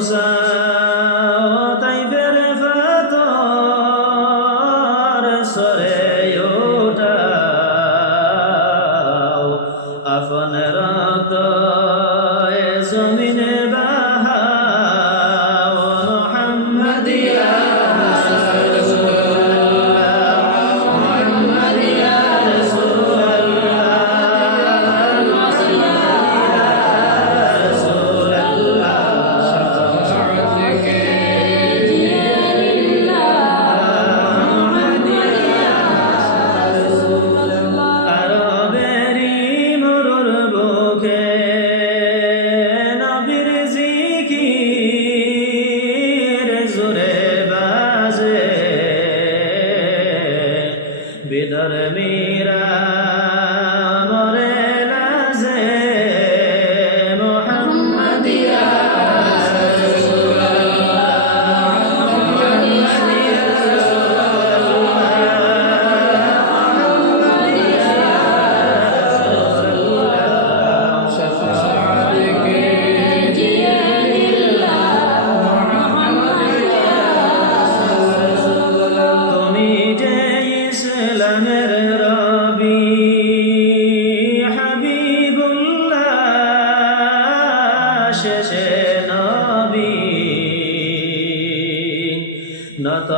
ফৌসা তাইফের ফাতর সরে ওঠাও আপন রক্ত এ জমিনে বাহাও নত